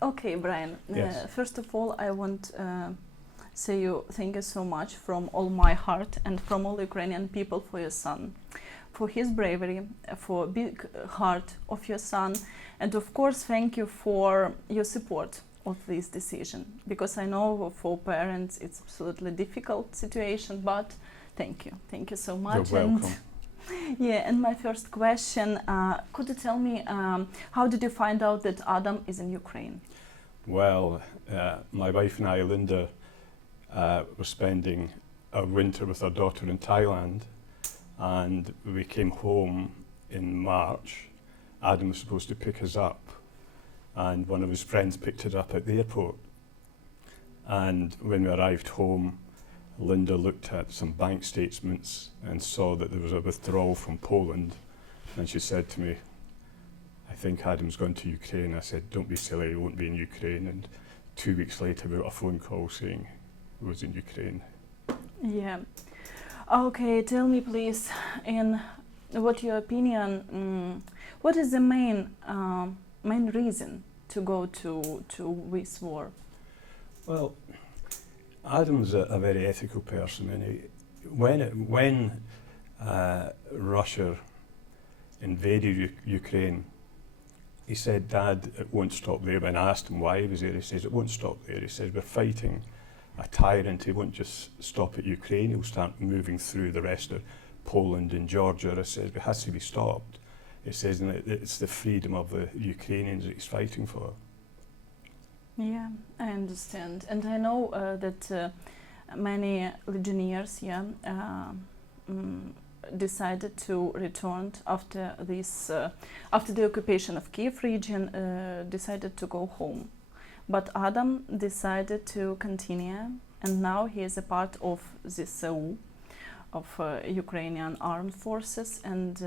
Okay, Brian. Yes. First of all, I want say you thank you so much from all my heart and from all Ukrainian people for your son, for his bravery, for big heart of your son, and of course thank you for your support of this decision, because I know for parents it's absolutely difficult situation, but thank you so much. You're welcome. Yeah, and my first question, could you tell me how did you find out that Adam is in Ukraine? Well, my wife and I, Linda, were spending our winter with our daughter in Thailand, and we came home in March. Adam was supposed to pick us up, and one of his friends picked us up at the airport. And when we arrived home, Linda looked at some bank statements and saw that there was a withdrawal from Poland, and she said to me, "I think Adam's gone to Ukraine." I said, "Don't be silly, he won't be in Ukraine." And 2 weeks later we got a phone call saying he was in Ukraine. Yeah. Okay, tell me please, in what your opinion, what is the main reason to go to this war? Well, Adam's a very ethical person, and when Russia invaded Ukraine, he said, "Dad, it won't stop there." When I asked him why he was there, he says, "It won't stop there." He says, "We're fighting a tyrant. He won't just stop at Ukraine. He'll start moving through the rest of Poland and Georgia." He says, "It has to be stopped." He says, and it's the freedom of the Ukrainians that he's fighting for. Yeah, I understand, and I know that many legionnaires, decided to return after this, after the occupation of Kiev region, decided to go home. But Adam decided to continue, and now he is a part of the CEU, of Ukrainian armed forces, and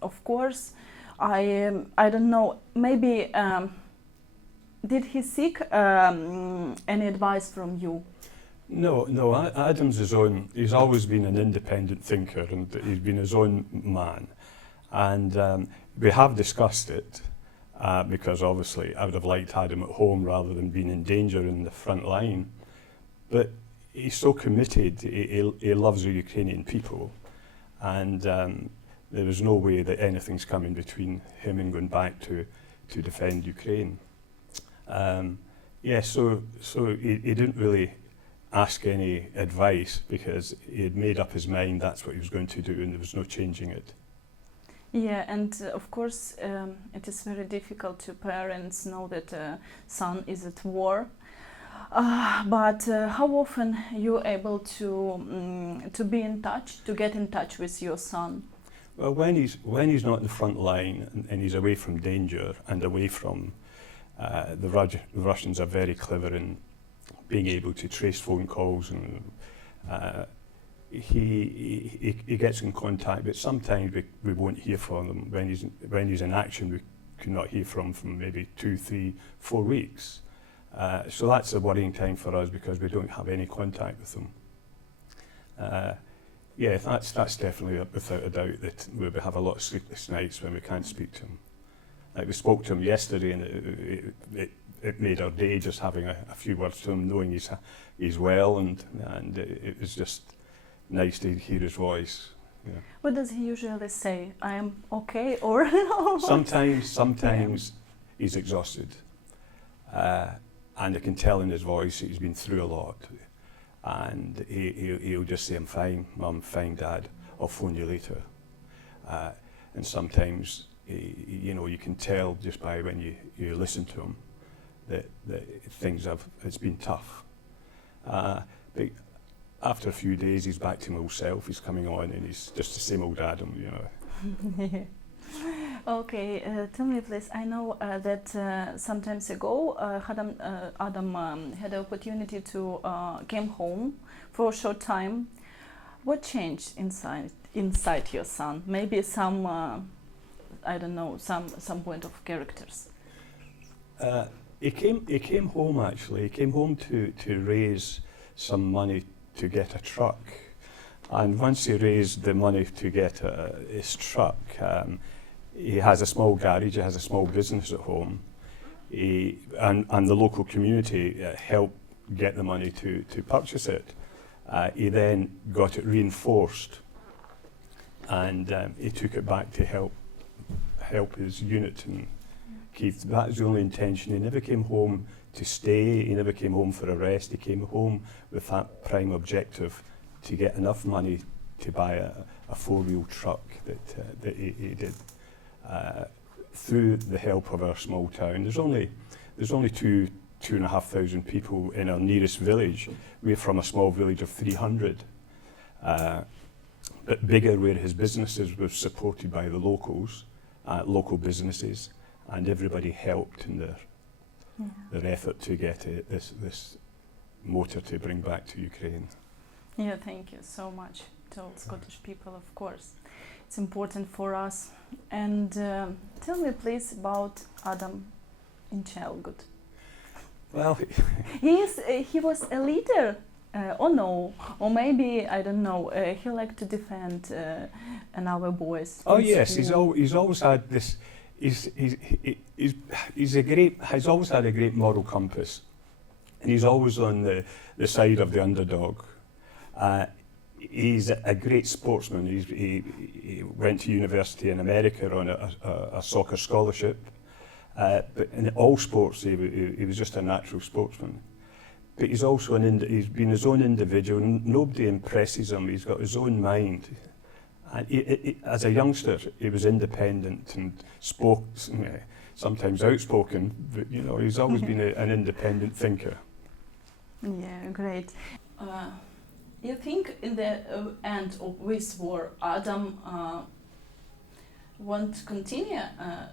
of course, I don't know, maybe. Did he seek any advice from you? No, Adam's his own. He's always been an independent thinker, and he's been his own man. And we have discussed it, because obviously I would have liked Adam at home rather than being in danger in the front line. But he's so committed, he loves the Ukrainian people, and there was no way that anything's coming between him and going back to defend Ukraine. So he didn't really ask any advice, because he had made up his mind that's what he was going to do, and there was no changing it. Yeah, and of course it is very difficult to parents know that son is at war. But how often you able to be in touch, to get in touch with your son? Well, when he's not in the front line and he's away from danger and away from the Russians are very clever in being able to trace phone calls, and he gets in contact, but sometimes we won't hear from him. When he's in action, we cannot hear from him for maybe 2, 3, 4 weeks. So that's a worrying time for us, because we don't have any contact with him. That's definitely without a doubt that we have a lot of sleepless nights when we can't speak to him. Like, we spoke to him yesterday, and it made our day just having a few words to him, knowing he's well, and it was just nice to hear his voice. Yeah. What does he usually say? I am okay, or Sometimes he's exhausted, and I can tell in his voice that he's been through a lot, and he'll just say, "I'm fine, Mum, fine, Dad, I'll phone you later." And sometimes you can tell just by when you listen to him that it's been tough. But after a few days, he's back to himself. He's coming on, and he's just the same old Adam, Okay, tell me please, I know that some times ago Adam had the opportunity to came home for a short time. What changed inside your son? Maybe some I don't know, some point of characters. He came home, actually. He came home to raise some money to get a truck. And once he raised the money to get his truck, he has a small garage, he has a small business at home. and the local community helped get the money to purchase it. He then got it reinforced, and he took it back to help his unit in Keith. That was the only intention. He never came home to stay. He never came home for a rest. He came home with that prime objective to get enough money to buy a four-wheel truck that he did. Through the help of our small town. There's only 2,500 people in our nearest village. We're from a small village of 300, but bigger, where his businesses were supported by the locals, local businesses, and everybody helped in their effort to get this motor to bring back to Ukraine. Yeah, thank you so much to all Scottish people, of course. It's important for us. And tell me please about Adam in childhood. Well, He was a leader, or no, or maybe, I don't know, he liked to defend another boys. oh in yes, school. he's always had this. He's always had a great moral compass, and he's always on the side of the underdog. He's a great sportsman. He went to university in America on a soccer scholarship, but in all sports he was just a natural sportsman. But he's also he's been his own individual. Nobody impresses him. He's got his own mind. And as a youngster, he was independent and spoke, sometimes outspoken, but he's always been an independent thinker. Yeah, great. You think in the end of this war, Adam want to continue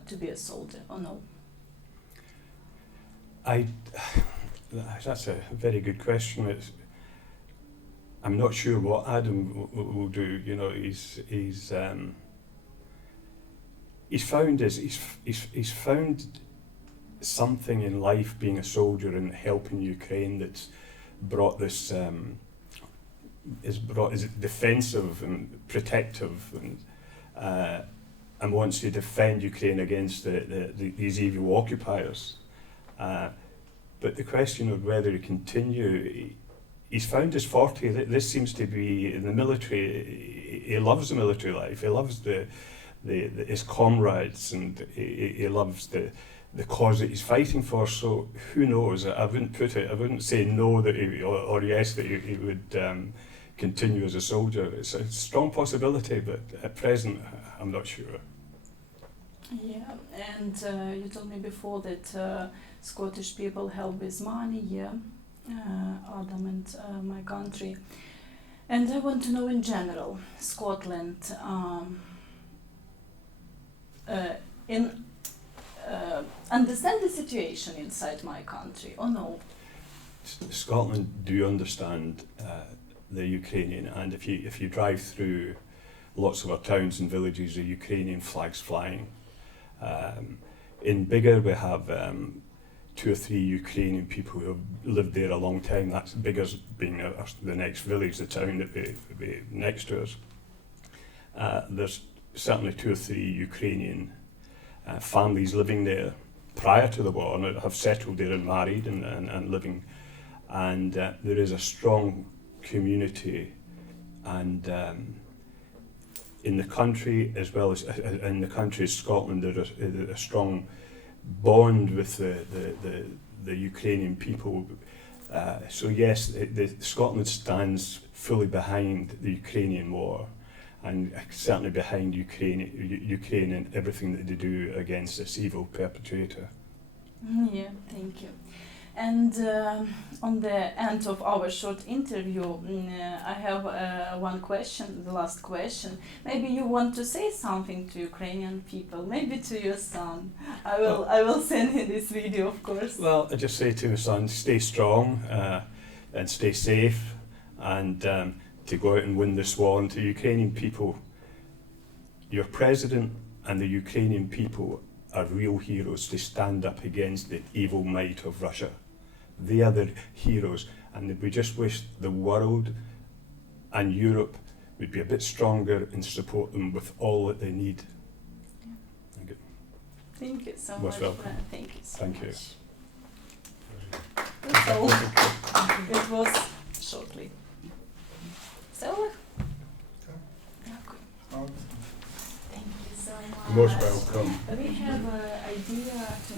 to be a soldier or no? That's a very good question. I'm not sure what Adam will do. He's found something in life being a soldier and helping Ukraine that's brought this. Is defensive and protective, and wants to defend Ukraine against these evil occupiers. But the question of whether he continue, he's found his forte. This seems to be in the military. He loves the military life. He loves his comrades, and he loves the cause that he's fighting for. So who knows? I wouldn't say no that or yes that he would continue as a soldier. It's a strong possibility, but at present I'm not sure. Yeah, and you told me before that Scottish people help with money, yeah, Adam and my country. And I want to know in general, Scotland, understand the situation inside my country, or no? Scotland do understand the Ukrainian, and if you drive through lots of our towns and villages, the Ukrainian flags flying. In Biggar we have 2 or 3 Ukrainian people who have lived there a long time. That's Biggar's being the next village, the town that be next to us. There's certainly 2 or 3 Ukrainian families living there prior to the war and have settled there and married and living. And there is a strong community, and in the country as well as in the country of Scotland, there is a strong bond with the Ukrainian people. So yes, Scotland stands fully behind the Ukrainian war, and certainly behind Ukraine and everything that they do against this evil perpetrator. Yeah, thank you. And on the end of our short interview, I have one question, the last question. Maybe you want to say something to Ukrainian people, maybe to your son. I will send him this video, of course. Well, I just say to my son, stay strong and stay safe, and to go out and win this war. And to Ukrainian people, your president and the Ukrainian people are real heroes to stand up against the evil might of Russia. They are the heroes, and we just wish the world and Europe would be a bit stronger and support them with all that they need. Yeah. Thank you. Thank you so Most much. welcome. Brian. Thank you so Thank much. you. That's all. It was shortly. Все, Олег? Дякую. Thank you so much. Most welcome. We have an idea to